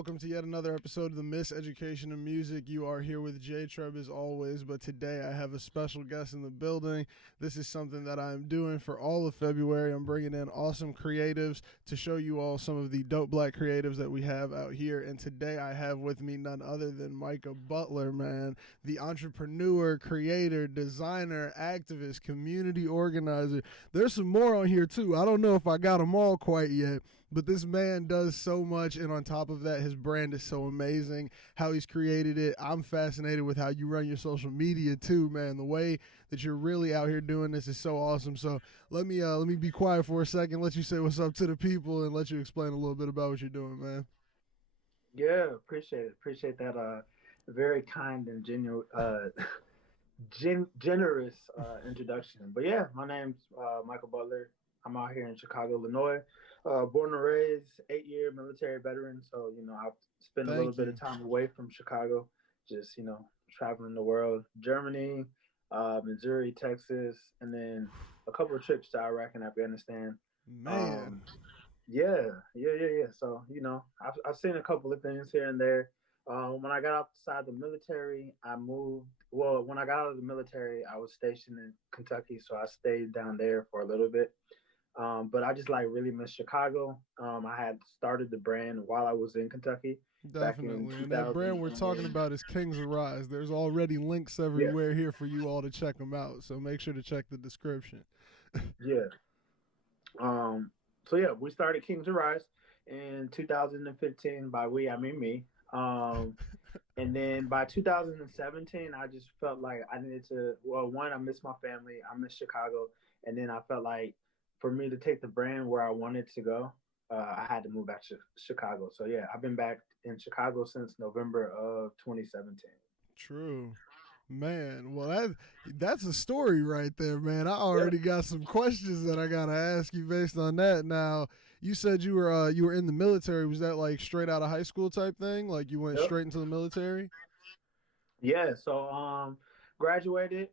welcome to yet another episode of the Miseducation of Music. You are here with J-Treb as always, but today I have a special guest in the building. This is something that I'm doing for all of February. I'm bringing in awesome creatives to show you all some of the dope black creatives that we have out here. And today I have with me none other than Micah Butler, man, the entrepreneur, creator, designer, activist, community organizer. There's some more on here too. I don't know if I got them all quite yet, but this man does so much, and on top of that, his brand is so amazing, how he's created it. I'm fascinated with how you run your social media too, man. The way that you're really out here doing this is so awesome. So let me be quiet for a second, let you say what's up to the people, and let you explain a little bit about what you're doing, man. Yeah, appreciate it. Appreciate that very kind and generous introduction. But yeah, my name's Michael Butler. I'm out here in Chicago, Illinois. Born and raised, 8-year military veteran. So, I've spent a little bit of time away from Chicago, just, traveling the world, Germany, Missouri, Texas, and then a couple of trips to Iraq and Afghanistan. Man. Yeah. So, I've seen a couple of things here and there. When I got outside the military, I moved. Well, when I got out of the military, I was stationed in Kentucky, so I stayed down there for a little bit. But I just really miss Chicago. I had started the brand while I was in Kentucky. Definitely. And that brand we're talking about is Kings Arise. There's already links everywhere here for you all to check them out. So make sure to check the description. Yeah. So yeah, we started Kings Arise in 2015. By we, I mean me. And then by 2017, I just felt like I needed to, I miss my family. I miss Chicago. And then I felt like for me to take the brand where I wanted to go, I had to move back to Chicago. So yeah, I've been back in Chicago since November of 2017. True. Man, well, that's a story right there, man. I already got some questions that I gotta ask you based on that. Now, you said you were in the military. Was that like straight out of high school type thing? Like you went straight into the military? Yeah. So graduated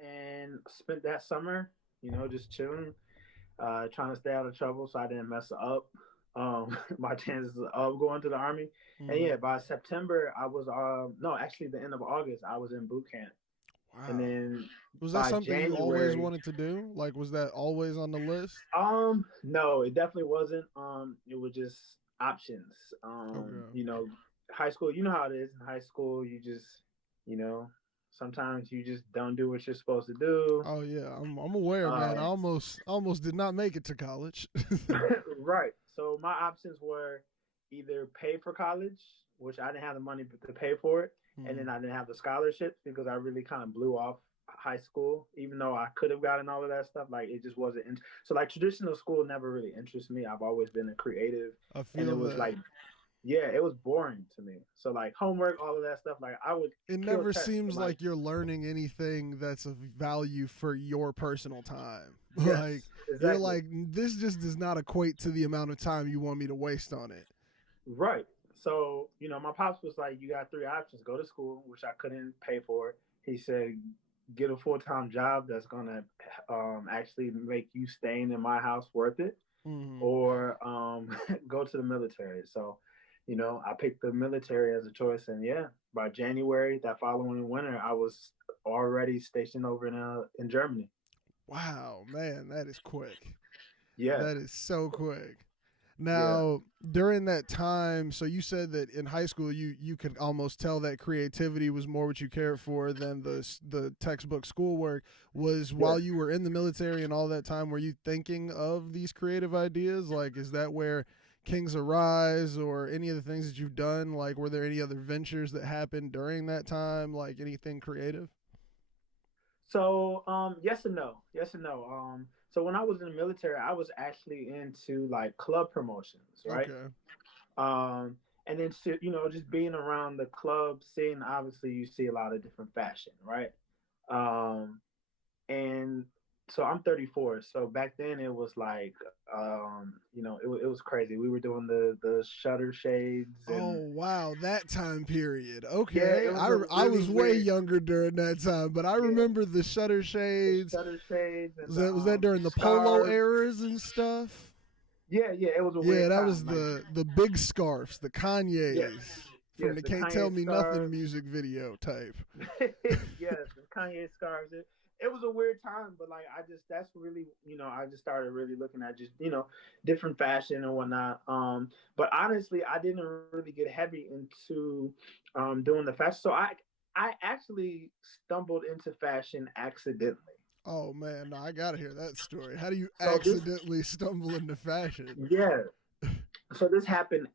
and spent that summer, just chilling, trying to stay out of trouble so I didn't mess up my chances of going to the Army. Mm-hmm. And yeah, by September, I was actually the end of August, I was in boot camp. Wow. And then was that something January, you always wanted to do? Like, was that always on the list? No, it definitely wasn't. It was just options. Okay. High school, you know how it is in high school, you just, sometimes you just don't do what you're supposed to do. Oh yeah, I'm aware, man. I almost did not make it to college. Right. So my options were either pay for college, which I didn't have the money to pay for it, and then I didn't have the scholarships because I really kind of blew off high school, even though I could have gotten all of that stuff. Like it just wasn't. So like traditional school never really interests me. I've always been a creative, and it was it was boring to me. So like homework, all of that stuff, like I would. It never seems like you're learning anything that's of value for your personal time. Yes, like exactly. You're like, this just does not equate to the amount of time you want me to waste on it. Right. So, my pops was like, you got 3 options. Go to school, which I couldn't pay for. He said, get a full-time job that's going to actually make you staying in my house worth it, or go to the military. So, I picked the military as a choice. And yeah, by January, that following winter, I was already stationed over in Germany. Wow, man, that is quick. Yeah. That is so quick. Now, during that time, so you said that in high school you could almost tell that creativity was more what you cared for than the textbook schoolwork. While you were in the military and all that time, were you thinking of these creative ideas? Like, is that where Kings Arise or any of the things that you've done? Like, were there any other ventures that happened during that time? Like anything creative? So, yes and no. So when I was in the military, I was actually into like club promotions, right? Okay. And then, just being around the club scene, obviously you see a lot of different fashion, right? And so I'm 34. So back then it was like, it was crazy. We were doing the shutter shades. Oh, wow. That time period. Okay. Yeah, I was way younger during that time, but I remember the shutter shades. And was that during the polo eras and stuff? Yeah, it was a Yeah, weird that time. was Like, the big scarves, the yes, Kanye's from yes, the the Can't Tell Kanye Me Nothing scarves. music video type. Yes, the Kanye scarves. It was a weird time, but like that's really, I just started really looking at just, different fashion and whatnot. But honestly, I didn't really get heavy into doing the fashion. So I actually stumbled into fashion accidentally. Oh man, no, I gotta hear that story. How do you So this, accidentally stumble into fashion? yeah, so this happened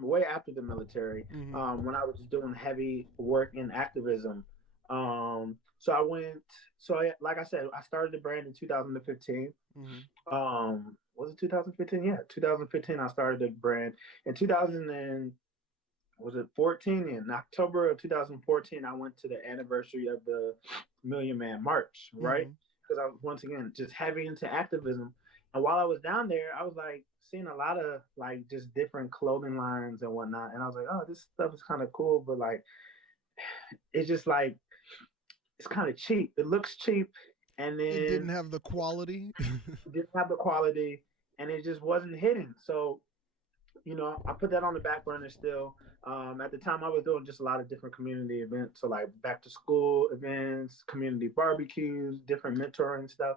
way after the military, Mm-hmm. when I was just doing heavy work in activism. So I went. Like I said, I started the brand in 2015. Mm-hmm. Was it 2015? Yeah, 2015. I started the brand in 2000 and was it 14? In October of 2014, I went to the anniversary of the Million Man March, right? Mm-hmm. Because I was once again just heavy into activism, and while I was down there, I was like seeing a lot of like just different clothing lines and whatnot, and I was like, oh, this stuff is kind of cool, but like it's just like it's kind of cheap. It looks cheap, and It didn't then have the quality. it didn't have the quality, and it just wasn't hitting. So I put that on the back burner still. At the time, I was doing just a lot of different community events, so like back to school events, community barbecues, different mentoring stuff,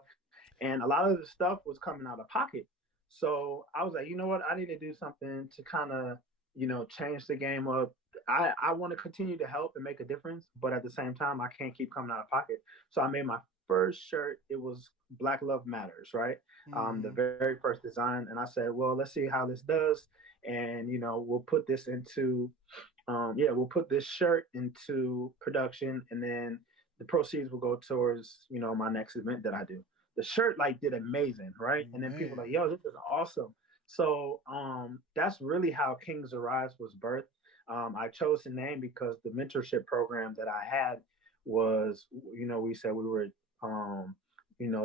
and a lot of the stuff was coming out of pocket. So I was like, you know what, I need to do something to kind of, change the game up. I want to continue to help and make a difference, but at the same time, I can't keep coming out of pocket. So I made my first shirt. It was Black Love Matters, right? The Mm-hmm. very first design, and I said, well, let's see how this does, and we'll put this into, we'll put this shirt into production, and then the proceeds will go towards my next event that I do. The shirt like did amazing, right? And then people were like, Man. yo, this is awesome. So that's really how Kings Arise was birthed. I chose the name because the mentorship program that I had was, we said we were,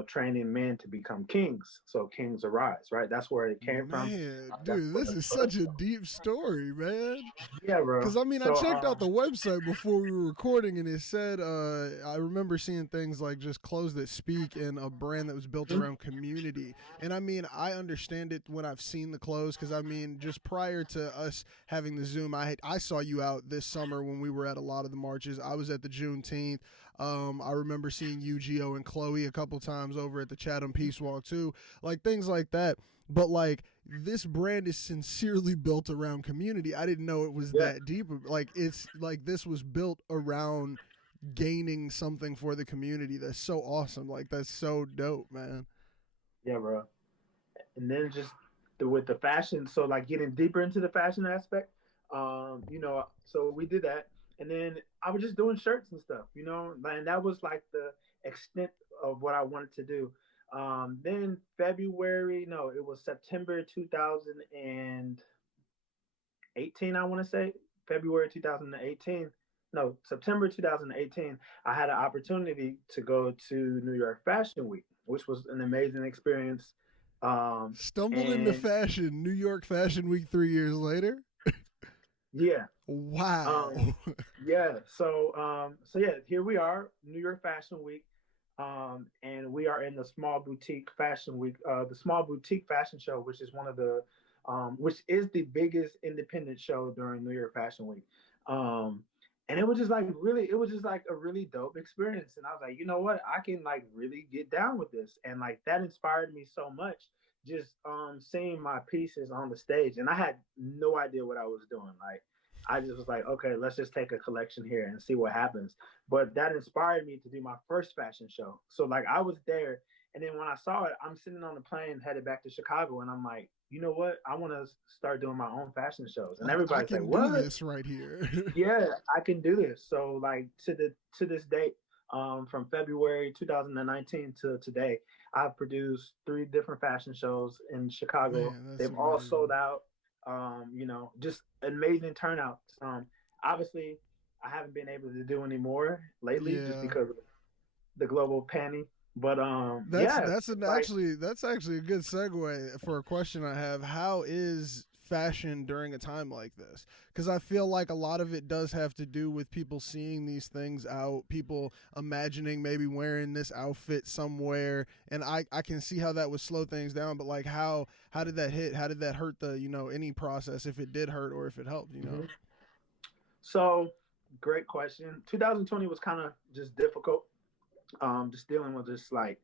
training men to become kings. So Kings Arise, right? That's where it came from. Man, That's dude, where this the is birth. such a deep story, man. Yeah, bro. Because, I mean, I So, checked out the website before we were recording, and it said, I remember seeing things like just clothes that speak and a brand that was built around community. And, I mean, I understand it when I've seen the clothes, because, I mean, just prior to us having the Zoom, I saw you out this summer when we were at a lot of the marches. I was at the Juneteenth. I remember seeing you, Gio, and Chloe a couple times over at the Chatham Peace Walk, too. Like, things like that. But, like, this brand is sincerely built around community. I didn't know it was yeah, that deep. Like, it's like this was built around gaining something for the community. That's so awesome. Like, that's so dope, man. yeah, bro. And then just with the fashion, so like getting deeper into the fashion aspect, so we did that, and then I was just doing shirts and stuff, and that was like the extent of what I wanted to do. Then February, no, it was September 2018, I want to say February 2018. No, September 2018, I had an opportunity to go to New York Fashion Week, which was an amazing experience. Stumbled into And fashion, New York Fashion Week 3 years later. yeah, Wow. um, yeah. So yeah, here we are, New York Fashion Week, and we are in the Small Boutique Fashion Week, the Small Boutique Fashion Show, which is which is the biggest independent show during New York Fashion Week. Um, and it was just like a really dope experience. And I was like, you know what, I can like really get down with this, and like that inspired me so much. Just seeing my pieces on the stage, and I had no idea what I was doing. Like I just was like, okay, let's just take a collection here and see what happens. But that inspired me to do my first fashion show. So like I was there, and then when I saw it, I'm sitting on the plane headed back to Chicago, and I'm like, you know what? I want to start doing my own fashion shows. And Like, I everybody's like, can do what? this right here. Yeah, I can do this. So like to this date, from February 2019 to today, I've produced 3 different fashion shows in Chicago. Man, that's They've all sold amazing. out. Just amazing turnouts. Obviously, I haven't been able to do any more lately just Yeah. because of the global panic. But That's yeah, that's an like actually that's actually a good segue for a question I have. How is fashion during a time like this? Because I feel like a lot of it does have to do with people seeing these things out, people imagining maybe wearing this outfit somewhere, and I can see how that would slow things down. But like, how did that hit? How did that hurt the any process, if it did hurt or if it helped? So, great question. 2020 was kind of just difficult. Just dealing with just like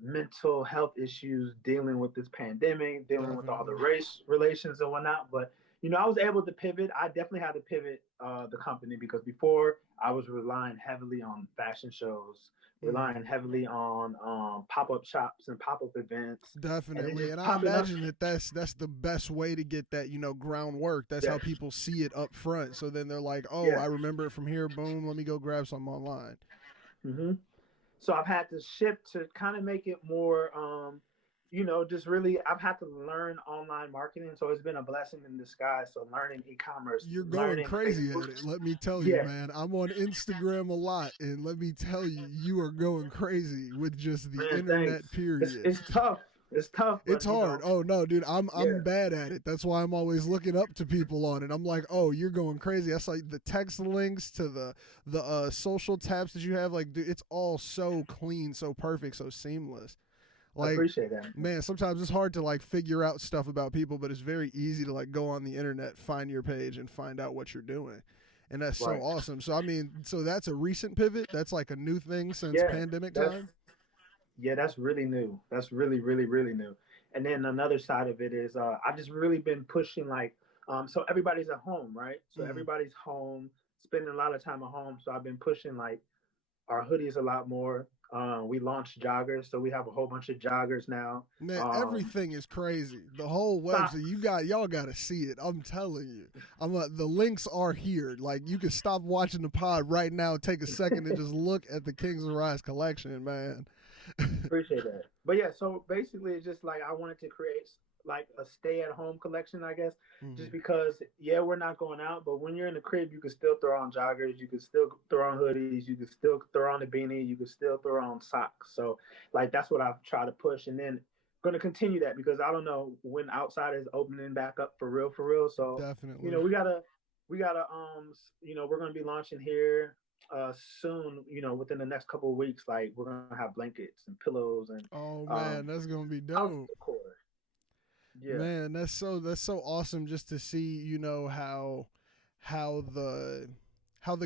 mental health issues, dealing with this pandemic, dealing with all the race relations and whatnot. But I was able to pivot. I definitely had to pivot the company, because before I was relying heavily on fashion shows, relying heavily on pop-up shops and pop-up events. Definitely, and I imagine that's the best way to get that groundwork. That's how people see it up front. So then they're like, oh, I remember it from here. Boom, let me go grab something online. So I've had to shift to kind of make it more, just really, I've had to learn online marketing. So it's been a blessing in disguise. So learning e-commerce. You're going crazy at it. Let me tell you, man. I'm on Instagram a lot, and let me tell you, you are going crazy with just the internet, period. It's tough. It's tough. It's hard. Oh no, dude, I'm bad at it. That's why I'm always looking up to people on it. I'm like, oh, you're going crazy. That's like the text links to the social tabs that you have. Like, dude, it's all so clean, so perfect, so seamless. Like, I appreciate that. Man, sometimes it's hard to like figure out stuff about people, but it's very easy to like go on the internet, find your page, and find out what you're doing. And that's so awesome. So I mean, so that's a recent pivot. That's like a new thing since pandemic time. Yeah, that's really new. That's really, really, really new. And then another side of it is I've just really been pushing so everybody's at home, right? So everybody's home, spending a lot of time at home. So I've been pushing like our hoodies a lot more. We launched joggers, so we have a whole bunch of joggers now. Man, everything is crazy. The whole website, y'all got to see it. I'm telling you. The links are here. Like, you can stop watching the pod right now, take a second, and just look at the Kings of Rise collection, man. Appreciate that. But yeah, so basically it's just like I wanted to create like a stay-at-home collection, I guess, just because we're not going out, but when you're in the crib, you can still throw on joggers, you can still throw on hoodies, you can still throw on a beanie, you can still throw on socks. So like that's what I've tried to push, and then going to continue that, because I don't know when outside is opening back up for real. So definitely, we gotta we're going to be launching here soon, within the next couple of weeks. Like, we're gonna have blankets and pillows and man, that's gonna be dope. Yeah, man, that's so awesome just to see how the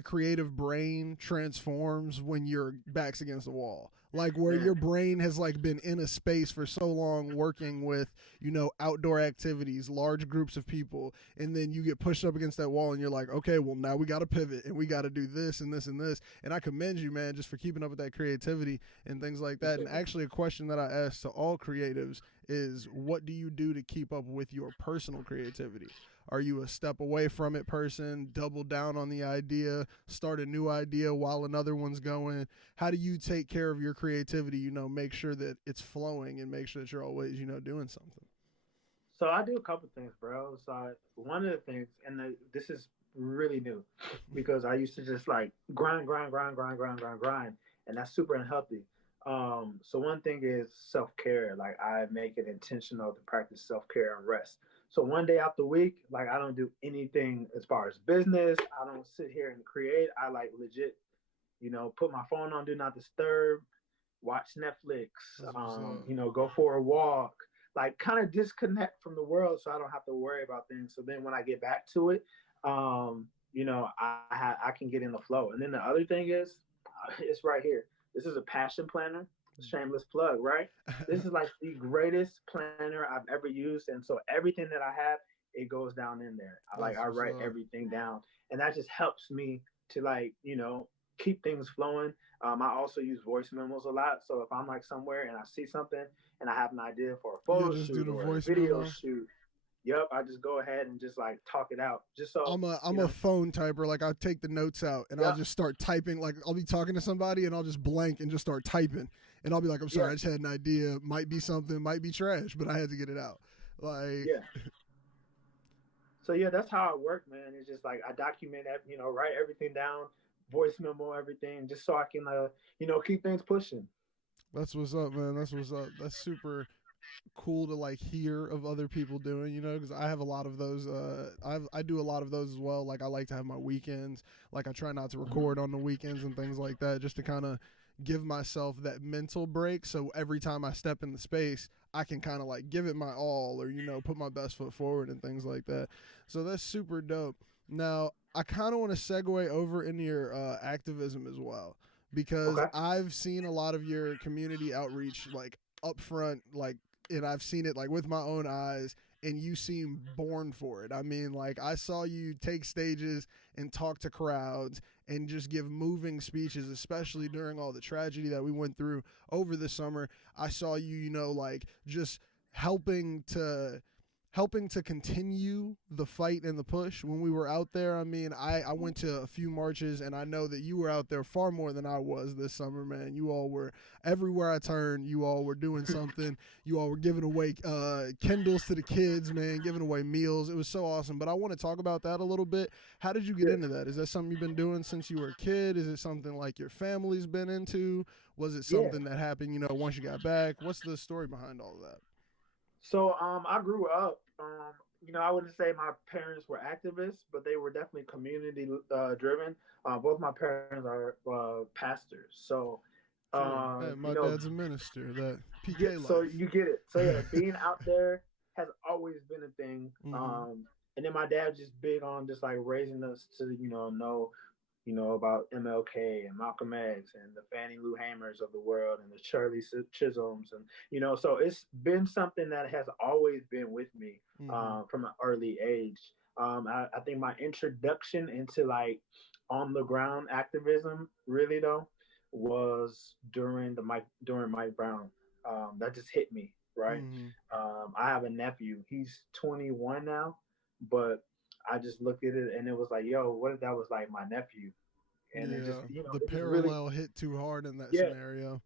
creative brain transforms when your back's against the wall. Like, where your brain has like been in a space for so long working with, outdoor activities, large groups of people, and then you get pushed up against that wall and you're like, okay, well, now we got to pivot and we got to do this and this and this. And I commend you, man, just for keeping up with that creativity and things like that. And actually, a question that I ask to all creatives is, what do you do to keep up with your personal creativity? Are you a step away from it person, double down on the idea, start a new idea while another one's going? How do you take care of your creativity, make sure that it's flowing and make sure that you're always, doing something? So I do a couple things, bro. So one of the things, and this is really new, because I used to just like grind, and that's super unhealthy. So one thing is self-care. Like, I make it intentional to practice self-care and rest. So one day out the week, like, I don't do anything as far as business. I don't sit here and create. I like legit, put my phone on, do not disturb, watch Netflix, go for a walk, like kind of disconnect from the world so I don't have to worry about things. So then when I get back to it, I can get in the flow. And then the other thing is, it's right here. This is a passion planner. Shameless plug, right? This is like the greatest planner I've ever used. And so everything that I have, it goes down in there. I write everything down. And that just helps me to keep things flowing. I also use voice memos a lot. So if I'm like somewhere and I see something and I have an idea for a photo shoot or a video shoot, I just go ahead and just like talk it out. Just so I'm a phone typer. Like, I'll take the notes out and I'll just start typing. Like, I'll be talking to somebody and I'll just blank and just start typing. And I'll be like, I'm sorry, I just had an idea. Might be something, might be trash, but I had to get it out. Like, So that's how I work, man. It's just like I document, write everything down, voice memo everything, just so I can, keep things pushing. That's what's up, man. That's what's up. That's super, cool to like hear of other people doing, you know, because I have a lot of those. I do a lot of those as well. Like I like to have my weekends. Like I try not to record on the weekends and things like that, just to kind of give myself that mental break. So every time I step in the space, I can kind of like give it my all, or you know, put my best foot forward and things like that. So that's super dope. Now I kind of want to segue over into your activism as well, because Okay. I've seen a lot of your community outreach like up front, like, and I've seen it like with my own eyes, and you seem born for it. I mean, like I saw you take stages and talk to crowds and just give moving speeches, especially during all the tragedy that we went through over the summer. I saw you, you know, like just helping to continue the fight and the push when we were out there. I mean, I went to a few marches, and I know that you were out there far more than I was this summer, man. You all were everywhere I turned. You all were doing something. You all were giving away Kindles to the kids, man, giving away meals. It was so awesome. But I want to talk about that a little bit. How did you get into that? Is that something you've been doing since you were a kid? Is it something like your family's been into? Was it Yeah. something that happened, you know, once you got back? What's the story behind all of that? So I grew up. I wouldn't say my parents were activists, but they were definitely community driven. Both my parents are pastors, so Sure. Hey, you my know, dad's a minister. That yeah. PK So life. you get it. So yeah, being out there has always been a thing. Mm-hmm. And then my dad just big on just like raising us to know about MLK and Malcolm X and the Fannie Lou Hamers of the world and the Shirley Chisholms, and so it's been something that has always been with me Mm-hmm. from an early age. I think my introduction into like on the ground activism really though was during Mike Brown. That just hit me right. Mm-hmm. I have a nephew. He's 21 now, but I just looked at it and it was like, yo, what if that was like my nephew? And it just, Yeah, the it just really, parallel hit too hard in that yeah, scenario.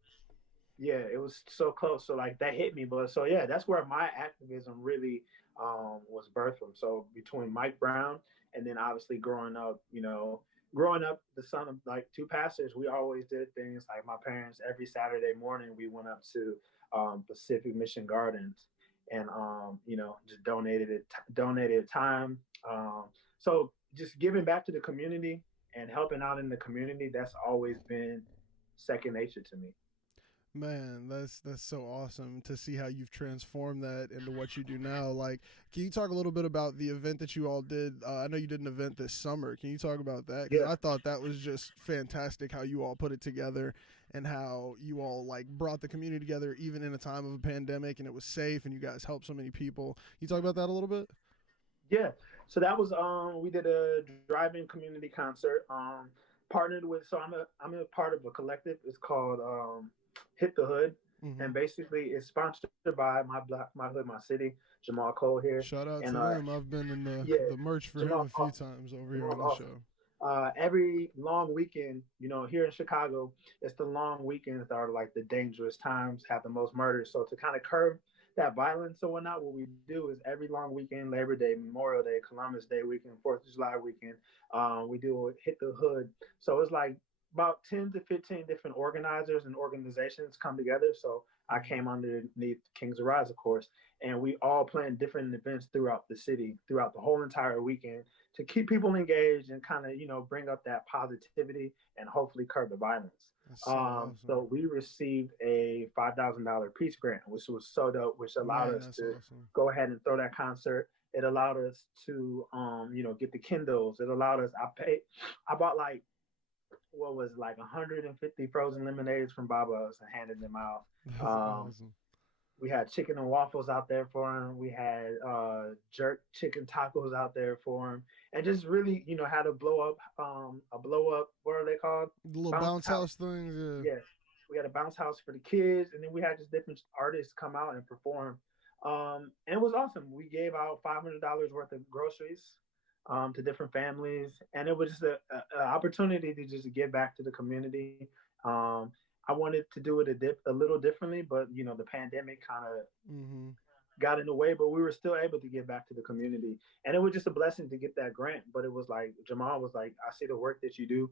yeah, it was so close. So like that hit me, but so yeah, that's where my activism really was birthed from. So between Mike Brown and then obviously growing up the son of like two pastors, we always did things like my parents every Saturday morning we went up to Pacific Mission Gardens and just donated time. So just giving back to the community and helping out in the community, that's always been second nature to me. Man, that's so awesome to see how you've transformed that into what you do now. Like, can you talk a little bit about the event that you all did? I know you did an event this summer. Can you talk about that? Because Yeah. I thought that was just fantastic how you all put it together and how you all like brought the community together even in a time of a pandemic, and it was safe and you guys helped so many people. Can you talk about that a little bit? Yeah. So that was we did a drive-in community concert. Partnered with I'm a part of a collective. It's called Hit the Hood, Mm-hmm. and basically it's sponsored by my hood, my city, Jamal Cole here, Shout out and to them. I've been in yeah, the merch for him Jamal's a few awesome. times over here Jamal's on the awesome. show. Every long weekend, here in Chicago, it's the long weekends that are like the dangerous times, have the most murders. So to kind of curb that violence or whatnot, what we do is every long weekend, Labor Day, Memorial Day, Columbus Day weekend, 4th of July weekend, we do Hit the Hood. So it's like about 10 to 15 different organizers and organizations come together. So I Mm-hmm. came underneath Kings of Rise, of course, and we all plan different events throughout the city, throughout the whole entire weekend to keep people engaged and kind of bring up that positivity and hopefully curb the violence. That's so awesome. So we received a $5,000 peace grant, which was so dope, which allowed Man, us that's to awesome. go ahead and throw that concert. It allowed us to get the Kindles. It allowed us. I bought like what was it, like 150 frozen lemonades from Baba's and handed them out. That's Um, awesome. we had chicken and waffles out there for him. We had jerk chicken tacos out there for him, and just really, had a blow up. What are they called? The little Bounce bounce house. house things, yeah. Yeah, we had a bounce house for the kids, and then we had just different artists come out and perform. And it was awesome. We gave out $500 worth of groceries to different families, and it was just a opportunity to just give back to the community. Um, I wanted to do it a little differently, but the pandemic kind of Mm-hmm. got in the way. But we were still able to give back to the community, and it was just a blessing to get that grant. But it was like Jamal was like, "I see the work that you do,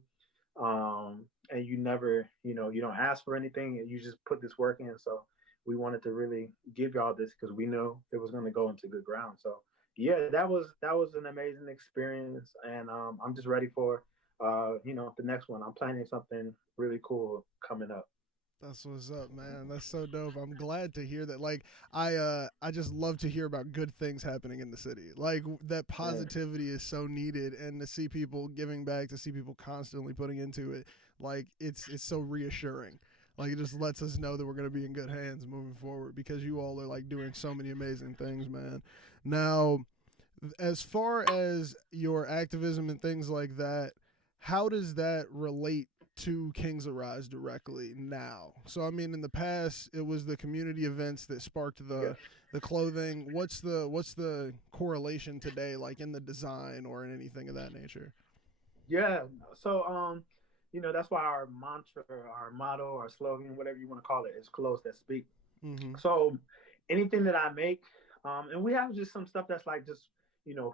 and you never, you don't ask for anything, and you just put this work in." So we wanted to really give y'all this because we knew it was going to go into good ground. So yeah, that was an amazing experience, and I'm just ready for the next one. I'm planning something really cool coming up. That's what's up, man. That's so dope. I'm glad to hear that. Like, I just love to hear about good things happening in the city. Like that Yeah. positivity is so needed, and to see people giving back, to see people constantly putting into it, like it's so reassuring. Like it just lets us know that we're gonna be in good hands moving forward because you all are like doing so many amazing things, man. Now, as far as your activism and things like that, how does that relate to Kings Arise directly now? So I mean, in the past, it was the community events that sparked Yeah. the clothing. What's the correlation today, like in the design or in anything of that nature? Yeah. So that's why our mantra, our motto, our slogan, whatever you want to call it, is clothes that speak. Mm-hmm. So anything that I make, and we have just some stuff that's like just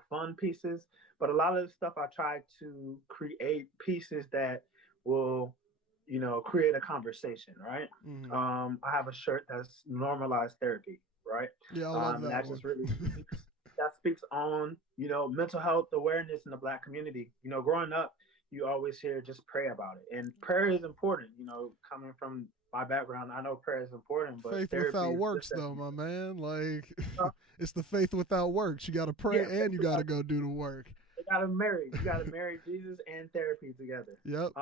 fun pieces, but a lot of the stuff I try to create pieces that will create a conversation, right? Mm-hmm. I have a shirt that's normalized therapy, right? Yeah, I love And that that one. just really speaks on mental health awareness in the Black community. Growing up, you always hear just pray about it, and prayer is important. Coming from my background, I know prayer is important, but Faith therapy without is works, just as though, my man. Like, uh, it's the faith without works. You got to pray yeah, and you got to go do the work. you gotta marry Jesus and therapy together. Yep.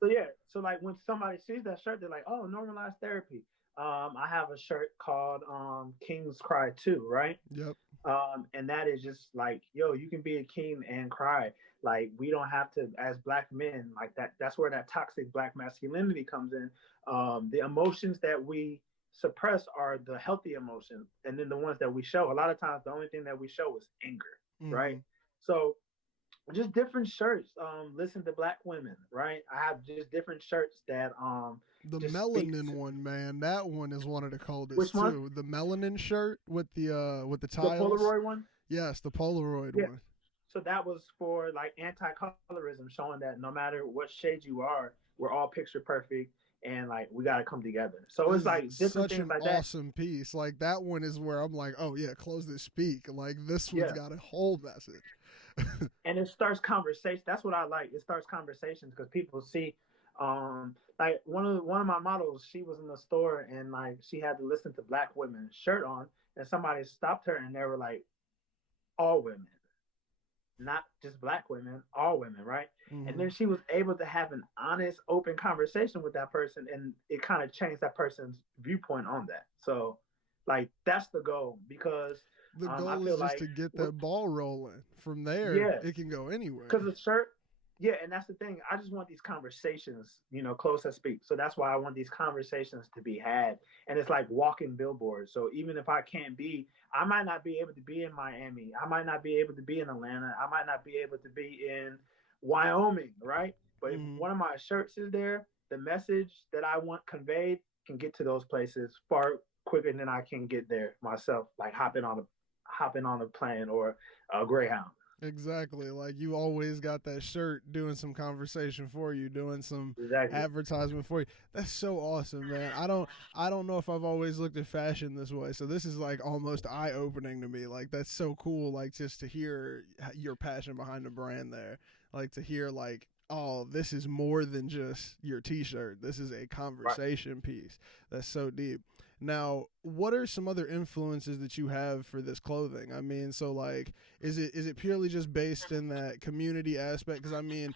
So yeah, so like when somebody sees that shirt, they're like, "Oh, normalized therapy." I have a shirt called Kings Cry Too, right? Yep. And that is just like, yo, you can be a king and cry. Like we don't have to, as Black men, like that. That's where that toxic Black masculinity comes in. The emotions that we suppress are the healthy emotions, and then the ones that we show. A lot of times, the only thing that we show is anger, Mm-hmm. right? So just different shirts. Listen to Black women, right? I have just different shirts that The just speak melanin to one, man, that one is one of the which coldest one? too. The melanin shirt with the The tiles. Polaroid one. Yes, the Polaroid Yeah. one. So that was for like anti-colorism, showing that no matter what shade you are, we're all picture perfect, and like we got to come together. So it's This is like different such things an like that. awesome piece. Like that one is where I'm like, oh yeah, close this speak. Like this one's Yeah. got a whole message. And it starts conversation. That's what I like. It starts conversations because people see, like one of my models. She was in the store and like she had to listen to Black women's shirt on, and somebody stopped her and they were like, all women, not just Black women, all women, right? And Mm-hmm. then she was able to have an honest, open conversation with that person, and it kind of changed that person's viewpoint on that. So, like, that's the goal because The I goal is feel just like, to get that ball rolling. From there, yeah, it can go because anywhere. the shirt, yeah, and that's the thing. I just want these conversations, close to speak. So that's why I want these conversations to be had. And it's like walking billboards. So even if I can't be, I might not be able to be in Miami. I might not be able to be in Atlanta. I might not be able to be in Wyoming, right? But if Mm-hmm. one of my shirts is there, the message that I want conveyed can get to those places far quicker than I can get there myself, like hopping on a plane or a Greyhound. Exactly. Like you always got that shirt doing some conversation for you, doing some Exactly. advertisement for you. That's so awesome, man. I don't know if I've always looked at fashion this way. So this is like almost eye-opening to me. Like that's so cool like just to hear your passion behind the brand there. Like to hear like oh, this is more than just your t-shirt. This is a Right. conversation piece. That's so deep. Now, what are some other influences that you have for this clothing? I mean, so like is it purely just based in that community aspect? Because I mean,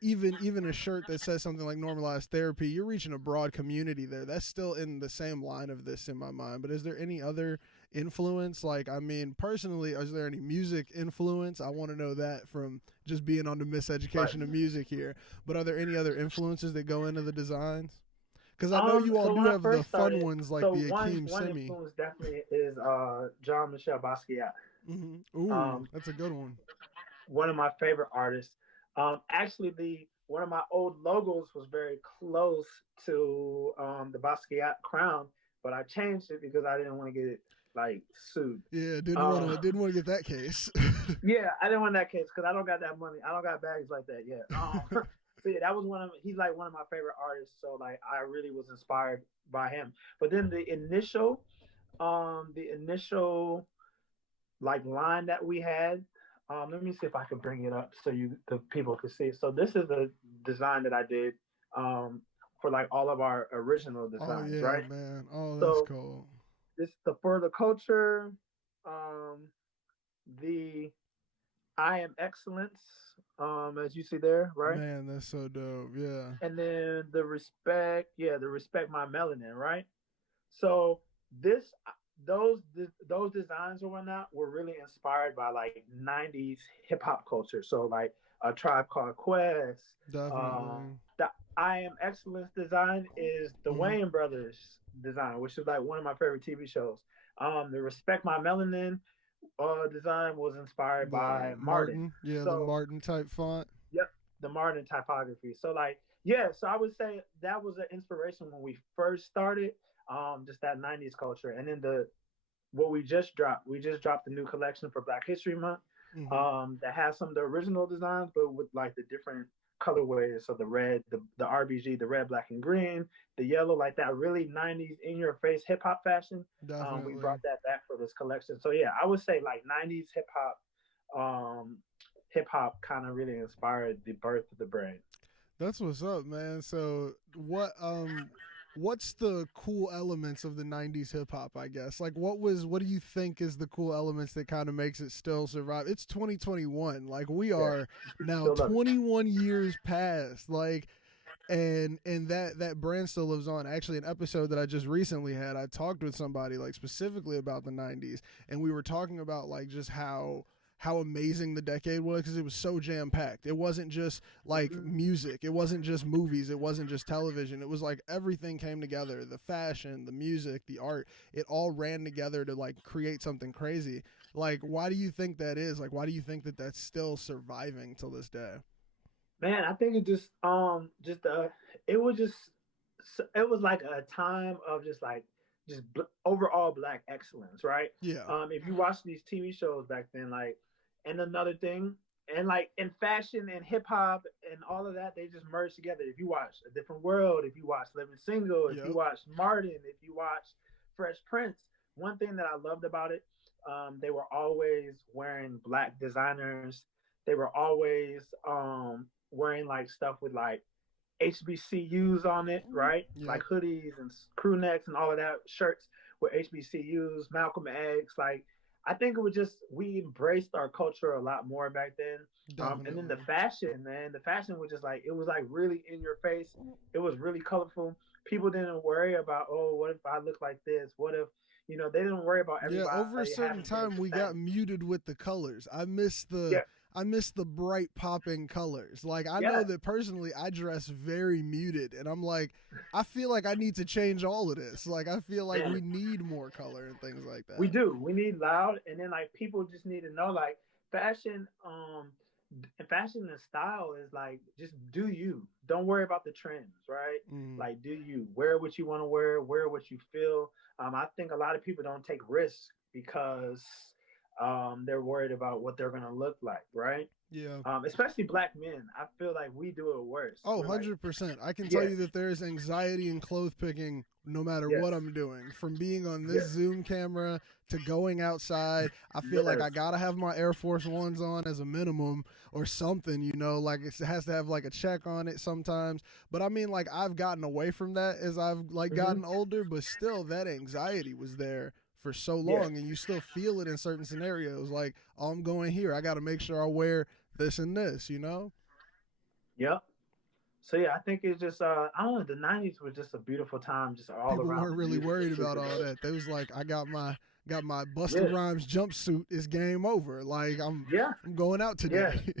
even a shirt that says something like normalized therapy, you're reaching a broad community there. That's still in the same line of this in my mind. But is there any other influence? Like, I mean, personally, is there any music influence? I want to know that from just being on the Right. miseducation of music here. But are there any other influences that go into the designs? Because I know you all So do when I have the first fun started, ones like so the one Akeem one Simi. influence definitely is John Michel Basquiat. Ooh, Um, that's a good one. one of my favorite artists. Actually, the one of my old logos was very close to the Basquiat crown, but I changed it because I didn't want to get it like sued. Yeah, didn't want Um, to didn't want to get that case. yeah, I didn't want that case because I don't got that money. I don't got bags like that yet. see, that was he's like one of my favorite artists. So like, I really was inspired by him. But then the initial like line that we had. Let me see if I can bring it up so the people can see. So this is the design that I did for like all of our original Oh designs, yeah, right? man. Oh, that's So cool. this for the culture, the I am excellence, as you see there, right? Man, that's so dope. Yeah. And then the respect my melanin, right? So this those designs or whatnot were really inspired by like '90s hip hop culture. So like a Tribe Called Quest. Definitely. The I Am Excellence design is the Mm-hmm. Wayne Brothers design, which is like one of my favorite TV shows. The Respect My Melanin design was inspired The by Martin. Martin, yeah, the So Martin type font. yep, the Martin typography. So like, yeah, so I would say that was an inspiration when we first started. Just that '90s culture, and then what we just dropped the new collection for Black History Month. Mm-hmm. That has some of the original designs, but with like the different colorways. So the red, the RBG, the red, black, and green, the yellow, like that really '90s in your face hip hop fashion. We Definitely. brought that back for this collection. So yeah, I would say like '90s um, hip hop kind of really inspired the birth of the brand. That's what's up, man. So what's the cool elements of the 90s hip hop, I guess? Like what do you think is the cool elements that kind of makes it still survive? It's 2021. Like we Yeah, are now still love it. 21 years past. Like and that brand still lives on. Actually, an episode that I just recently had, I talked with somebody like specifically about the 90s, and we were talking about like just how amazing the decade was because it was so jam packed. It wasn't just like music, it wasn't just movies, it wasn't just television. It was like everything came together: the fashion, the music, the art. It all ran together to like create something crazy. Like, why do you think that is? Like, why do you think that that's still surviving till this day? Man, I think it was just it was like a time of just like overall black excellence, right? Yeah. If you watch these TV shows back then, like, and another thing, and like in fashion and hip hop and all of that, they just merged together. If you watch A Different World, if you watch Living Single, if you Yep. watch Martin, if you watch Fresh Prince, one thing that I loved about it, they were always wearing black designers. They were always wearing like stuff with like HBCUs on it, right? Like Yep. hoodies and crew necks and all of that, shirts with HBCUs, Malcolm X. Like, I think it was just, we embraced our culture a lot more back then. And then the Definitely. fashion, man, the fashion was just like, it was like really in your face. It was really colorful. People didn't worry about, oh, what if I look like this? What if, they didn't worry about Yeah, over a everybody certain having to look time we the same. got muted with the colors. Yeah, I miss the bright popping colors. Like I know yeah. that personally I dress very muted and I'm like I feel like I need to change all of this. Like I feel like we Man, need more color and things like we that. do. We need loud, and then like people just need to know like fashion. Fashion and style is like just do you. Don't worry about the trends, right? Mm, Like do you wear what you want to wear what you feel. I think a lot of people don't take risks because they're worried about what they're gonna look like, right? yeah. Especially black men. I feel like we do it worse. Oh, We're like, 100%. I can tell yeah, you that there's anxiety in clothes picking no matter yes, what I'm doing. From being on this yes, Zoom camera to going outside, I feel like yes. I got to have my Air Force Ones on as a minimum or something, like it has to have like a check on it sometimes. But I mean, like I've gotten away from that as I've like Hmm. gotten older, but still that anxiety was there for so Yeah, long and you still feel it in certain scenarios. Like, oh, I'm going here. I got to make sure I wear this and this. yep. So yeah, I think it's just I don't know. The '90s was just a beautiful time, just all People around. weren't The really music was worried about super all dope. that. They was like, I got my Buster Yeah, Rhymes jumpsuit. It's game over. Like yeah, I'm going out yeah. today.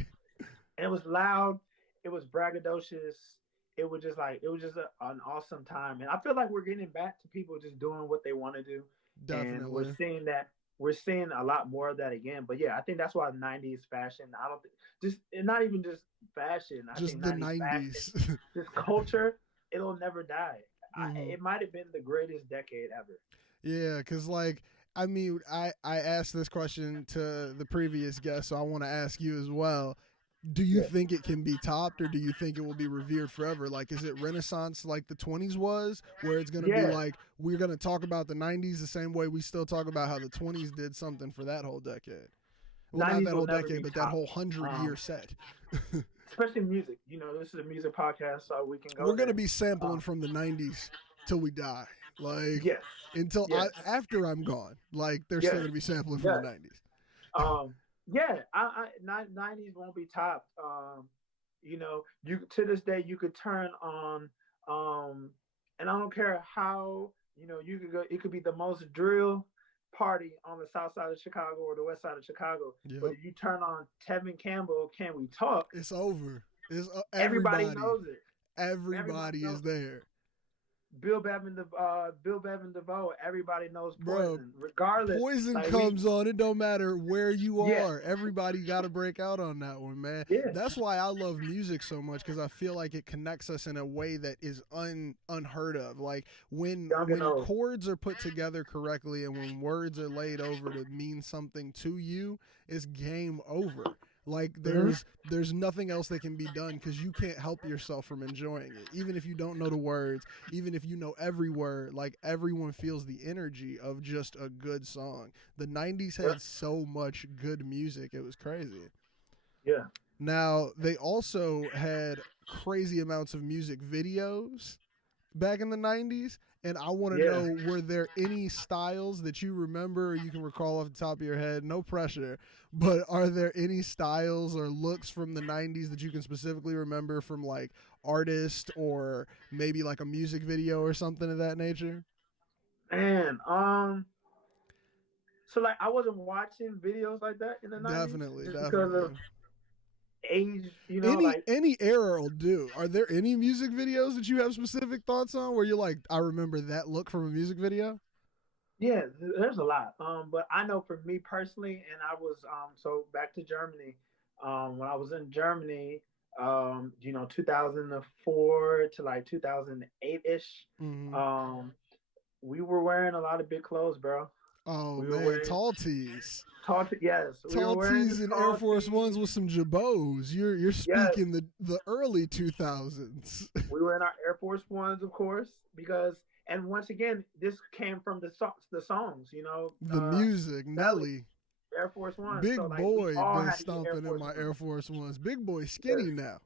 And it was loud. It was braggadocious. It was just an awesome time. And I feel like we're getting back to people just doing what they want to do, and Definitely. we're seeing a lot more of that again. But yeah, I think that's why '90s fashion. I don't think just not even just fashion. I think Just the '90s fashion, 90s. this culture, it'll never die. Hmm. It might have been the greatest decade ever. Yeah, cuz like I mean, I asked this question to the previous guest, so I want to ask you as well. Do you think it can be topped, or do you think it will be revered forever? Like, is it Renaissance like the 20s was, where it's going to be like, we're going to talk about the 90s the same way we still talk about how the 20s did something for that whole decade? Well, not that whole decade, but that whole 100-year set. Especially music. You know, this is a music podcast, so we can go. We're going to be sampling from the 90s till we die. Like, until after I'm gone. Like, they're still going to be sampling from the 90s. Yeah, 90s won't be topped. You know, you to this day you could turn on, and I don't care how, you know, you could go. It could be the most drill party on the south side of Chicago or the west side of Chicago. Yep. But if you turn on Tevin Campbell, Can We Talk? It's over. It's everybody knows it. Everybody is there. Bill Bevan DeVoe, everybody knows Poison. Bro, regardless, Poison like comes on. It don't matter where you are. Everybody got to break out on that one, man. Yeah. That's why I love music so much, because I feel like it connects us in a way that is unheard of. Like when chords are put together correctly and when words are laid over to mean something to you, it's game over. Like there's nothing else that can be done, because you can't help yourself from enjoying it. Even if you don't know the words, even if you know every word, like everyone feels the energy of just a good song. The 90s had so much good music. It was crazy. Yeah. Now, they also had crazy amounts of music videos back in the 90s. And I want to know, were there any styles that you remember or you can recall off the top of your head? No pressure. But are there any styles or looks from the 90s that you can specifically remember from like artists or maybe like a music video or something of that nature? Man, so like I wasn't watching videos like that in the 90s. Definitely. Because of age, you know, any era will do. Are there any music videos that you have specific thoughts on where you're like, I remember that look from a music video? Yeah, there's a lot. But I know for me personally, and I was so back to Germany. When I was in Germany, you know, 2004 to like 2008-ish, we were wearing a lot of big clothes, bro. Oh, we man, tall tees. Yes. Tall tees and Air Force Ones with some jabots. You're speaking the early 2000s. We were in our Air Force Ones, of course, and once again, this came from the songs, you know. The music, Nelly. Air Force Ones. Big so, like, boy been stomping in my Air Force Ones. Big boy skinny now.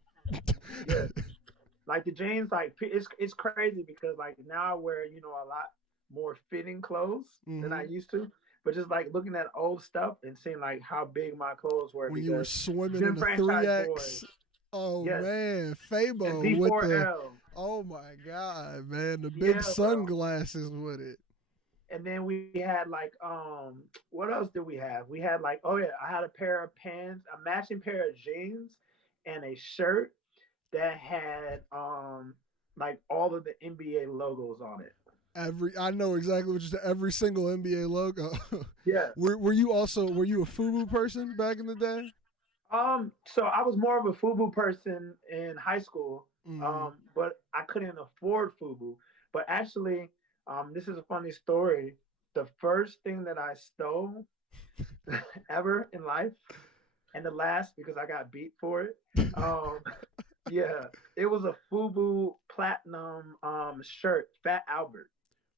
Yeah. Like the jeans, like it's crazy because like now I wear, you know, a lot more fitting clothes than I used to, but just like looking at old stuff and seeing like how big my clothes were when you were swimming in the 3X. Oh man, Fabo with the oh my god, man, the big sunglasses with it. And then we had like what else did we have? We had like I had a pair of pants, a matching pair of jeans, and a shirt that had like all of the NBA logos on it. I know exactly what you said. Every single NBA logo. Yeah. Were you a FUBU person back in the day? So I was more of a FUBU person in high school. But I couldn't afford FUBU. But actually, this is a funny story. The first thing that I stole ever in life, and the last because I got beat for it. Yeah, it was a FUBU platinum shirt, Fat Albert.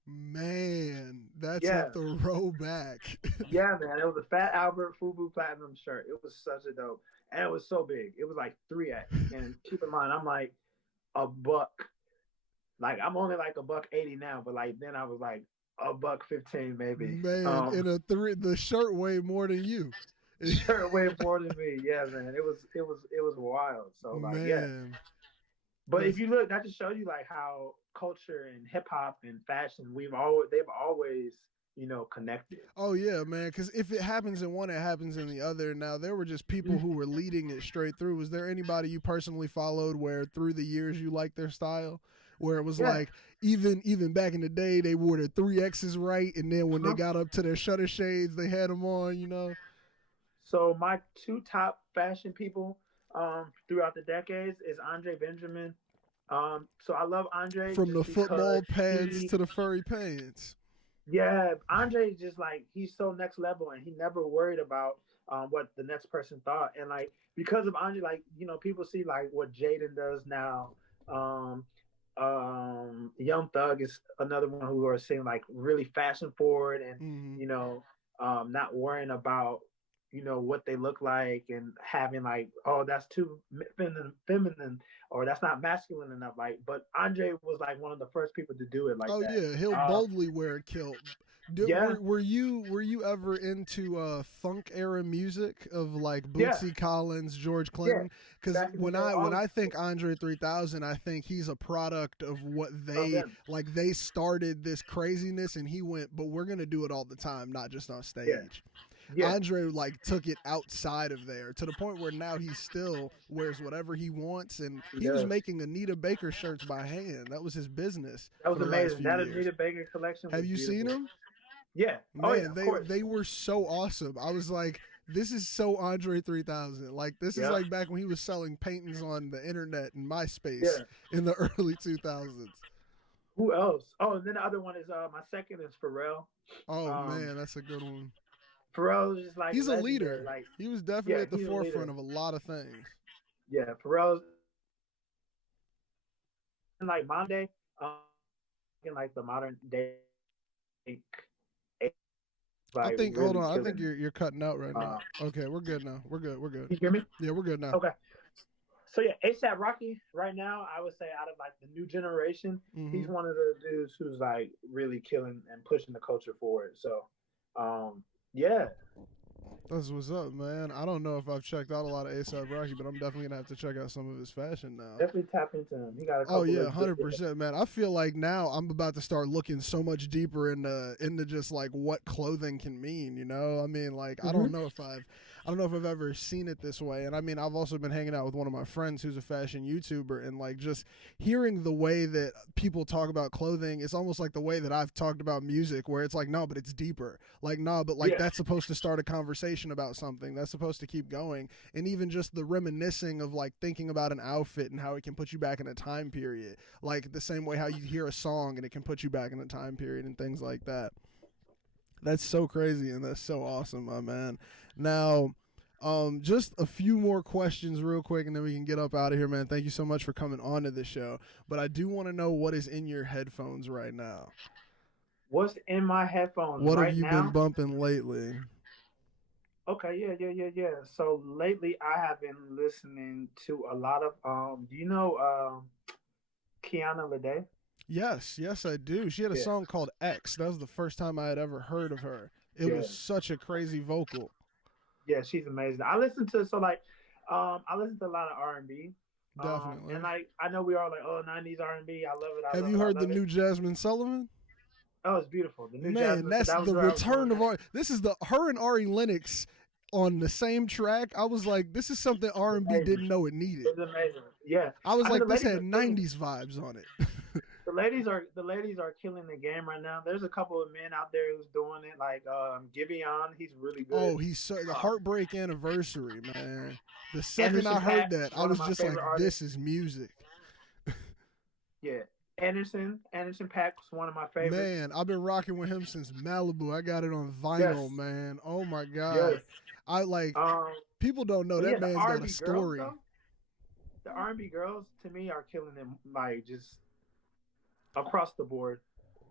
Man, that's a throwback. Yeah, man, it was a Fat Albert FUBU platinum shirt. It was such a dope, and it was so big. It was like 3X. And keep in mind, I'm like a buck. Like I'm only like $180 now, but like then I was like $115 maybe. Man, the shirt weighed more than you. Shirt way more than me. Yeah, man. It was wild. So like But if you look, that just shows you like how culture and hip hop and fashion they've always, you know, connected. Oh yeah, man, because if it happens in one, it happens in the other. Now there were just people who were leading it straight through. Was there anybody you personally followed where through the years you liked their style? Where it was like even back in the day they wore their 3X's right, and then when they got up to their shutter shades, they had them on, you know. So my two top fashion people throughout the decades is Andre Benjamin. So I love Andre. From the football pads to the furry pants. Yeah, Andre is just like he's so next level, and he never worried about what the next person thought. And like because of Andre, like people see like what Jaden does now. Um, Young Thug is another one who are saying like really fashion forward, and Hmm. you know, not worrying about what they look like and having like, oh, that's too feminine, or that's not masculine enough. Like, but Andre was like one of the first people to do it like Oh that. yeah, he'll Uh, boldly wear a kilt. yeah, Were you ever into funk era music of like yeah, Bootsy Collins, George yeah. Clinton? Because Back in the day, all when I think Andre 3000, I think he's a product of what of they them. like. They started this craziness, and he went, but we're gonna do it all the time, not just on Yeah, stage. yeah, Andre like took it outside of there to the point where now he still wears whatever he wants, and he he was does. making Anita Baker shirts by hand. That was his business That for was the last amazing. few That years. Anita Baker collection Have was you seen beautiful. them? Yeah. Oh yeah, Man, of course. they were so awesome. I was like, this is so Andre 3000. Like this is Yeah. like back when he was selling paintings on the internet and MySpace Yeah. in the early 2000s. Who else? Oh, and then the other one is my second is Pharrell. Oh Um, man, that's a good one. Pharrell is just like He's a legendary. leader. Like, He was definitely yeah, at the he's a forefront leader. of a lot of things. Yeah, Pharrell's in like Monday. In like the modern day, I like think. Hold really on. I think killing. you're cutting out right now. Uh, Okay, we're good now. We're good. We're good. you hear me? Yeah, we're good now. Okay. So yeah, ASAP Rocky right now, I would say out of like the new generation, Hmm. he's one of the dudes who's like really killing and pushing the culture forward. So, yeah, That's what's up, man. I don't know if I've checked out a lot of ASAP Rocky, but I'm definitely gonna have to check out some of his fashion now. definitely tap into him. He got a Oh couple yeah, of good. 100%, man. I feel like now I'm about to start looking so much deeper into just like what clothing can mean. You know, I mean, like Mm-hmm. I don't know if I've ever seen it this way. And I mean, I've also been hanging out with one of my friends who's a fashion YouTuber, and like just hearing the way that people talk about clothing, it's almost like the way that I've talked about music, where it's like, no, but it's deeper. Like, no, but like Yeah, that's supposed to start a conversation about something. That's supposed to keep going. And even just the reminiscing of like thinking about an outfit and how it can put you back in a time period, like the same way how you hear a song and it can put you back in a time period and things like that. That's so crazy and that's so awesome, my man. Now, just a few more questions real quick and then we can get up out of here, man. Thank you so much for coming on to the show. But I do want to know what is in your headphones right now. what's in my headphones What have right you been now? bumping lately? Okay, yeah. So lately, I have been listening to a lot of Do you know Keanu LeDay? Yes, yes, I do. She had a Yeah, song called X. That was the first time I had ever heard of her. It yeah, was such a crazy vocal. yeah. She's amazing. I listen to so like I listen to a lot of R&B. And Definitely. like I know we are like, oh, 90s R&B. I love it. I Have love you it. I heard the love it. new Jasmine Sullivan? Oh, it's beautiful. The new Man, Jasmine. So that's that was the where I was going return of at. Ari. This is the her and Ari Lennox on the same track. I was like, this is something It's R&B amazing. didn't know it needed. It's amazing. Yeah. I was I mean, like, this had '90s vibes on it. the ladies are killing the game right now. There's a couple of men out there who's doing it, like Giveon. He's really good. Oh, he's so the Um, Heartbreak Anniversary, man. The second I Anderson heard Pack, that, I one of was my just like, favorite artists. this is music. Yeah, Anderson Pack was one of my favorites. Man, I've been rocking with him since Malibu. I got it on Yes, vinyl, man. Oh my yes. god. I like Um, people don't know but that yeah, the man's got a R&B girls story. though, the R&B girls to me are killing them like just across the board.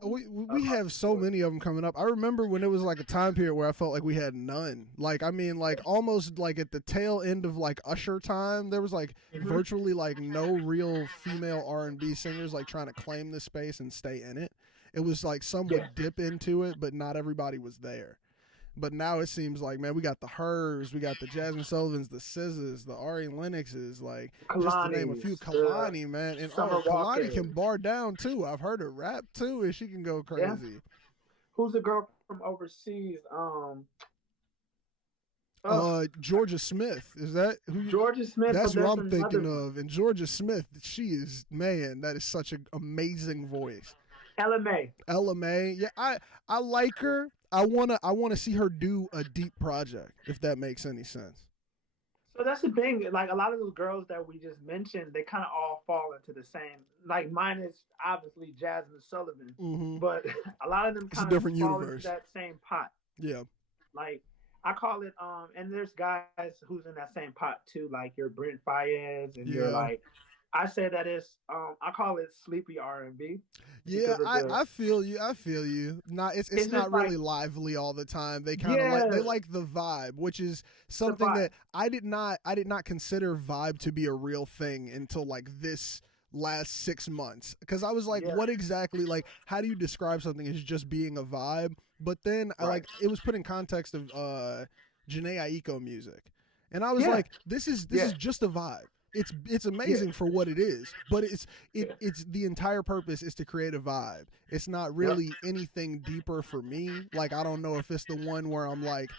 We Across have the so board. many of them coming up. I remember when it was like a time period where I felt like we had none. Like I mean, like almost like at the tail end of like Usher time, there was like Mm-hmm. virtually like no real female R&B singers like trying to claim this space and stay in it. It was like some Yeah, would dip into it, but not everybody was there. But now it seems like, man, we got the Hers, we got the Jasmine Sullivans, the SZAs, the Ari Lennoxes, like just to name a few. Kalani's, the Kalani, man, and Summer Kalani Walker. can bar down too. I've heard her rap too, and she can go Yeah, crazy. who's the girl from overseas? Oh, Georgia Smith, is that who? Georgia Smith. That's But who there's I'm thinking another of. And Georgia Smith, she is, man, that is such an amazing voice. LMA. Ella May, yeah, I like her. I wanna see her do a deep project if that makes any sense. But that's the thing. Like a lot of those girls that we just mentioned, they kind of all fall into the same. Like mine is obviously Jasmine Sullivan, Mm-hmm. but a lot of them It's a kind of different fall into universe. that same pot. Yeah. Like I call it, and there's guys who's in that same pot too. Like your Brent Fayez, and you're Yeah. like, I say that it's, I call it sleepy R&B. Yeah, I feel you. I feel you. Not it's not really like, lively all the time. They kind of yeah, they like the vibe, which is something that I did not consider vibe to be a real thing until like this last 6 months, because I was like, what exactly, like, how do you describe something as just being a vibe? But then I like, it was put in context of Janae Aiko music, and I was like, this is just a vibe. It's amazing for what it is, but it's the entire purpose is to create a vibe. It's not really anything deeper for me. Like, I don't know if it's the one where I'm like,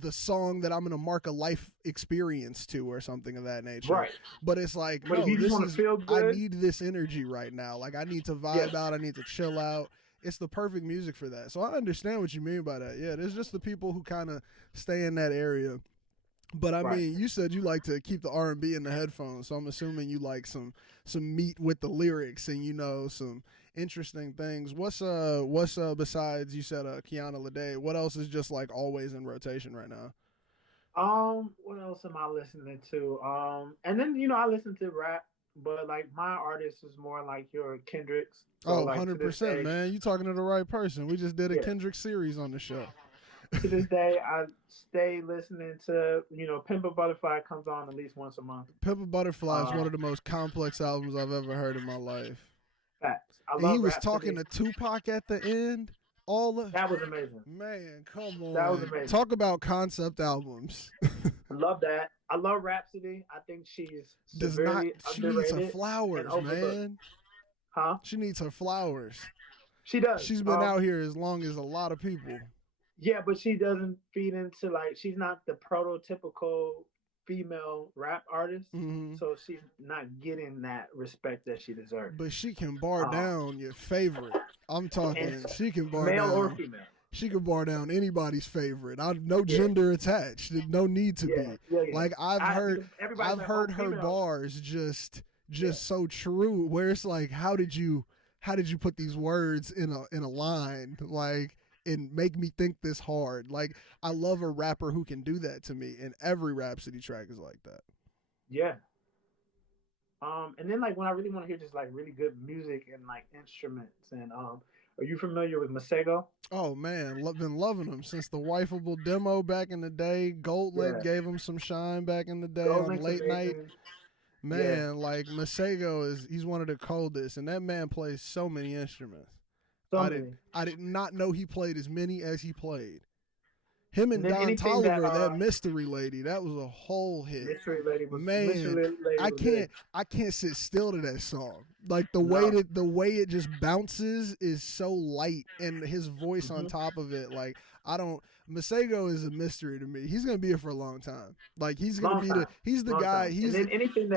the song that I'm gonna mark a life experience to or something of that nature. Right. But it's like, but no, this is, feel good, I need this energy right now. Like, I need to vibe out. I need to chill out. It's the perfect music for that. So I understand what you mean by that. Yeah, there's just the people who kind of stay in that area. But I mean, you said you like to keep the R&B in the headphones, so I'm assuming you like some meat with the lyrics and, you know, some interesting things. What's besides, you said Keanu LeDay, what else is just like always in rotation right now? What else am I listening to? And then, you know, I listen to rap, but like my artist is more like your Kendricks. So, oh, like, 100%, man. You talking to the right person. We just did a Kendrick series on the show. To this day, I stay listening to, you know, Pimp a Butterfly comes on at least once a month. Pimp a Butterfly is one of the most complex albums I've ever heard in my life. Facts. And he was talking to Tupac at the end. That was amazing. Man, come on. That was amazing. Talk about concept albums. I love that. I love Rhapsody. I think she's severely she underrated. Needs her flowers, man. Huh? She needs her flowers. She does. She's been out here as long as a lot of people. Yeah, but she doesn't feed into, like, she's not the prototypical female rap artist, so she's not getting that respect that she deserves. But she can bar down your favorite. I'm talking, she can bar male down. Male or female. She can bar down anybody's favorite. No gender attached. No need to be. Like, I've heard her bars just so true, where it's like, how did you put these words in a line, like, and make me think this hard? Like, I love a rapper who can do that to me, and every Rhapsody track is like that. Yeah. And then, like, when I really want to hear just like really good music and like instruments, and are you familiar with Masego? Oh man, been loving him since the Wifeable demo back in the day. Goldlink gave him some shine back in the day on Late Night. Man, like, Masego he's one of the coldest, and that man plays so many instruments. I did not know he played as many as he played. Him and Don Toliver, that Mystery Lady, that was a whole hit. Mystery Lady was, man. Mystery Lady I can't sit still to that song. Like, the way it just bounces is so light, and his voice on top of it. Like, Masego is a mystery to me. He's gonna be here for a long time. Like, he's gonna be the guy.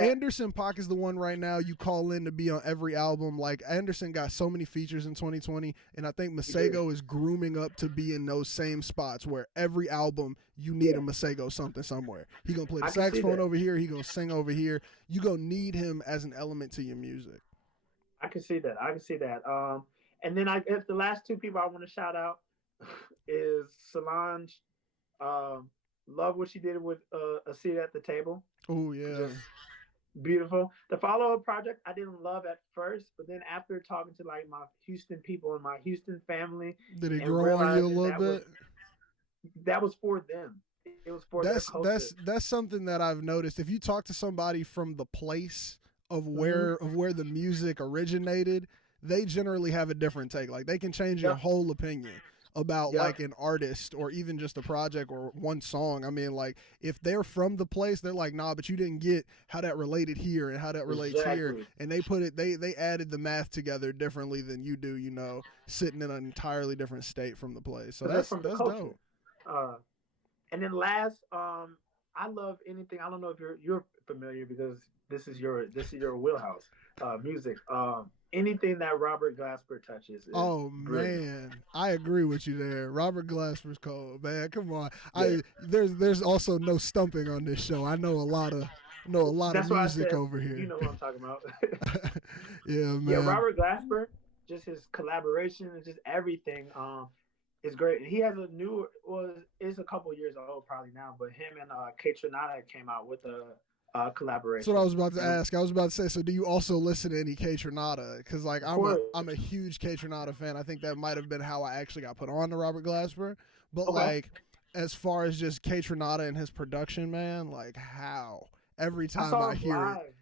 Anderson .Paak is the one right now you call in to be on every album. Like, Anderson got so many features in 2020, and I think Masego is grooming up to be in those same spots where every album you need a Masego something somewhere. He gonna play the saxophone over here. He gonna sing over here. You gonna need him as an element to your music. I can see that. And then the last two people I want to shout out is Solange. Love what she did with A Seat at the Table. Oh yeah, just beautiful. The follow-up project I didn't love at first, but then after talking to like my Houston people and my Houston family, did it grow on you a little bit? That was for them. It was for their culture. That's something that I've noticed. If you talk to somebody from the place of where the music originated, they generally have a different take. Like, they can change your whole opinion about like an artist or even just a project or one song. I mean, like, if they're from the place, they're like, nah, but you didn't get how that related here and how that relates here. And they put it, they added the math together differently than you do, you know, sitting in an entirely different state from the place. So that's dope. And then last, I I love anything. I don't know if you're familiar because this is your wheelhouse, music. Anything that Robert Glasper touches is Oh brilliant. man, I agree with you there. Robert Glasper's cold, man. Come on. Yeah, There's also no stumping on this show. I know a lot of that's why I music said over you here. know what I'm talking about. Yeah, Yeah, man. Robert Glasper, just his collaboration and just everything, is great. And he has a new, well, it's a couple years old probably now, but him and K Tronada came out with a That's what I collaboration. was about to And ask. I was about to say, so do you also listen to any K Tronada? Because like of course, I'm a huge K Tronada fan. I think that might have been how I actually got put on to Robert Glasper. But okay. like, as far as just K Tronada and his production, man, like how every I time saw I him hear it. live.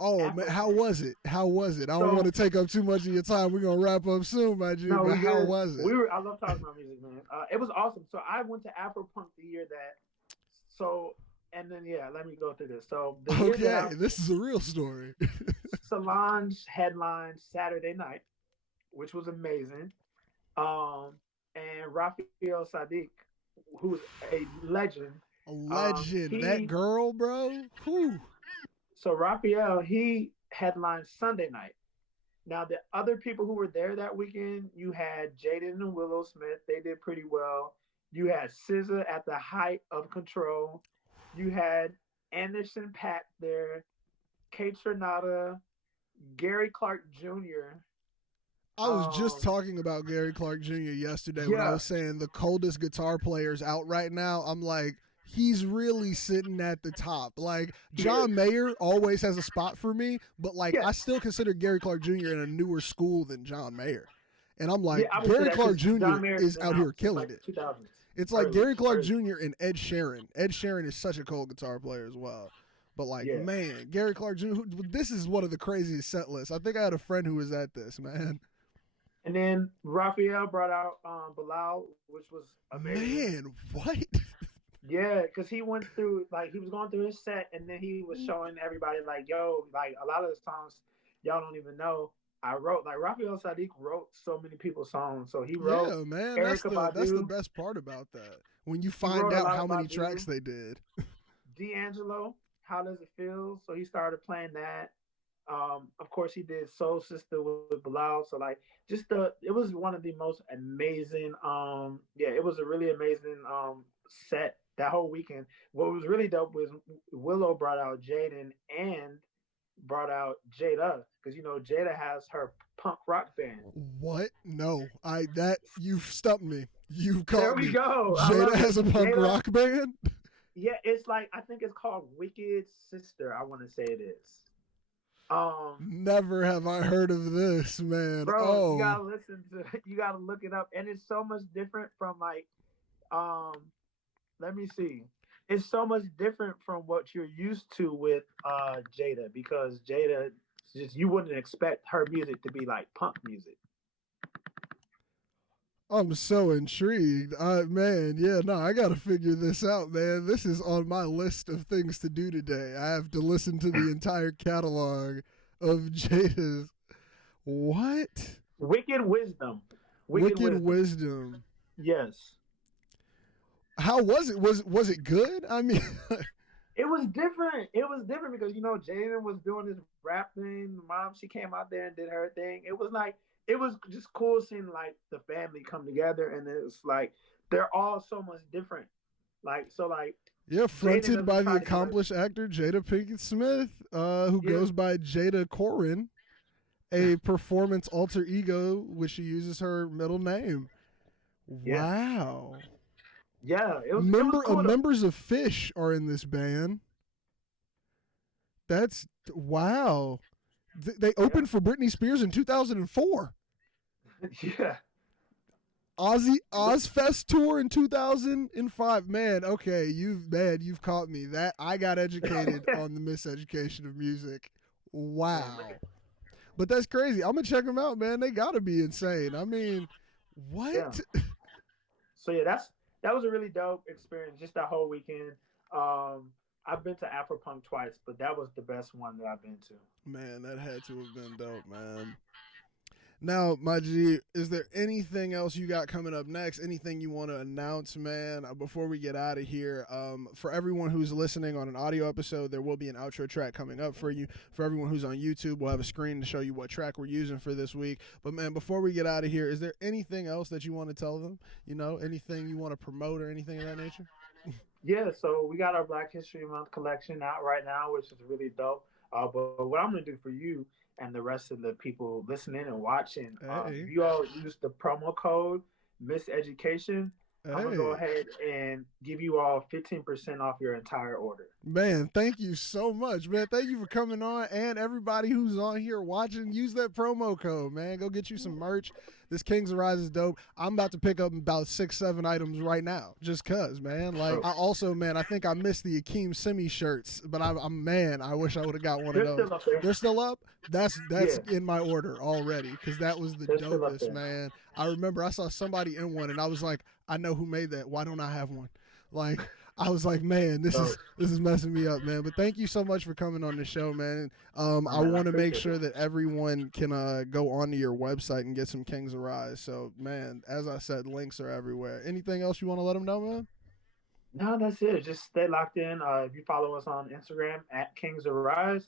Oh man, Afro how Punk. was it? How was it? I don't want So to take up too much of your time. We're gonna wrap up soon, my G. no, But we how good. was it? We were. I love talking about music, man. It was awesome. So I went to Afro Punk the year that. So and then yeah, let me go through this. So the year that Okay, this is a real story. Solange headlined Saturday night, which was amazing. Um, and Raphael Sadiq, who's a legend. A legend, that He girl, bro. Whew. so Raphael he headlined Sunday night. Now the other people who were there that weekend, you had Jaden and Willow Smith. They did pretty well. You had SZA at the height of control. You had Anderson Paak there, Kate Tronada, Gary Clark Jr. I was just Um, talking about Gary Clark Jr. yesterday when I yeah, was saying the coldest guitar players out right now. I'm like, he's really sitting at the top. Like, he is. John Mayer always has a spot for me, but like, Yeah, I still consider Gary Clark Jr. in a newer school than John Mayer. And I'm yeah, like, I would say Gary that Clark because Jr. John Mayer's is been out out here since killing like it. 2000s, It's like early, Gary Clark early. Jr. and Ed Sheeran. Ed Sheeran is such a cold guitar player as well. But like, Yeah. man, Gary Clark Jr. This is one of the craziest set lists. I think I had a friend who was at this, man. And then Raphael brought out Bilal, which was amazing. Man, what? Yeah, because he went through like he was going through his set, and then he was showing everybody like, "Yo, like a lot of the songs y'all don't even know. I wrote like Raphael Sadiq wrote so many people's songs. So he wrote Yeah, man, Erica that's the Badu. best part about that. When you He find wrote a out lot how of many tracks Badu. they did. D'Angelo, How Does It Feel? So he started playing that. Of course, he did Soul Sister with Bilal. So like, it was one of the most amazing. Yeah, it was a really amazing set that whole weekend. What was really dope was Willow brought out Jaden and brought out Jada because you know Jada has her punk rock band. What? No, you've stumped me. You There caught we me. go. I Jada love it. has a punk Jada. rock band. Yeah, it's like I think it's called Wicked Sister. I want to say it is. Um, Never have I heard of this, man. bro, you Oh, gotta listen to you gotta look it up. And it's so much different from like um let me see. It's so much different from what you're used to with Jada because Jada just you wouldn't expect her music to be like punk music. I'm so intrigued. Man, yeah, no, I gotta figure this out, man. This is on my list of things to do today. I have to listen to the entire catalog of Jada's. What? Wicked Wisdom. Wicked Wicked Wisdom. Wisdom. Yes. How was it? Was it good? I mean, It was different. It was different because you know Jaden was doing his rap thing. Mom, she came out there and did her thing. It was like it was just cool seeing like the family come together, and it's like they're all so much different. Like so, like yeah, Jaden fronted by doesn't the try to be like accomplished actor Jada Pinkett Smith, who yeah, goes by Jada Corin, a performance alter ego, which she uses her middle name. yeah, Wow. yeah. It was cool though. Members of Fish are in this band. That's wow. They Yeah, opened for Britney Spears in 2004. yeah. Ozfest tour in 2005. Man, okay, you've caught me. That I got educated on the miseducation of music. Man, look Wow. at But that's crazy. I'm gonna check them out, man. They gotta be insane. I mean, yeah. what? So yeah, that was a really dope experience. Just that whole weekend. Um, I've been to Afropunk twice, but that was the best one that I've been to. Man, that had to have been dope, man. Now, my G, is there anything else you got coming up next? Anything you want to announce, man, before we get out of here? For everyone who's listening on an audio episode, there will be an outro track coming up for you. For everyone who's on YouTube, we'll have a screen to show you what track we're using for this week. But, man, before we get out of here, is there anything else that you want to tell them? You know, anything you want to promote or anything of that nature? Yeah, so we got our Black History Month collection out right now, which is really dope. But what I'm going to do for you and the rest of the people listening and watching, if you all use the promo code Miseducation, I'm going to go ahead and give you all 15% off your entire order. Man, thank you so much, man. Thank you for coming on. And everybody who's on here watching, use that promo code, man. Go get you some merch. This Kings of Rise is dope. I'm about to pick up about 6-7 items right now, just cause, man. Like, I also, man, I think I missed the Akeem Simi shirts, but I'm man, I wish I would have got one of those. Still up there. They're still up? That's in my order already, because that was the dopest, man. I remember I saw somebody in one, and I was like, I know who made that. Why don't I have one? Like, I was like, man, this is messing me up, man. But thank you so much for coming on the show, man. I want to make sure that everyone can go onto your website and get some Kings of Rise. So, man, as I said, links are everywhere. Anything else you want to let them know, man? No, that's it. Just stay locked in. If you follow us on Instagram at Kings of Rise,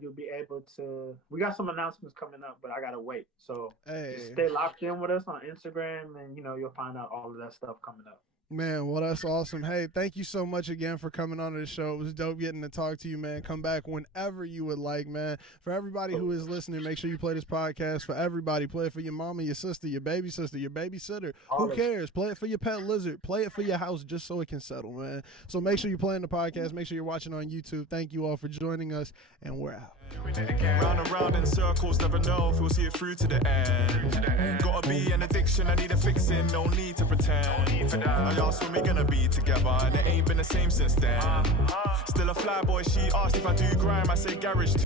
you'll be able to. We got some announcements coming up, but I gotta wait. So just stay locked in with us on Instagram, and you'll find out all of that stuff coming up. Man, well, that's awesome. Hey, thank you so much again for coming on the show. It was dope getting to talk to you, man. Come back whenever you would like, man. For everybody who is listening, make sure you play this podcast. For everybody, play it for your mama, your sister, your baby sister, your babysitter. Who cares? Play it for your pet lizard. Play it for your house just so it can settle, man. So make sure you're playing the podcast. Make sure you're watching on YouTube. Thank you all for joining us, and we're out. Round and round in circles, never know if we'll see it through to the end. Gotta be an addiction, I need a fixing, no need to pretend. I asked when we gonna be together, and it ain't been the same since then. Still a fly boy, she asked if I do grime, I say garage.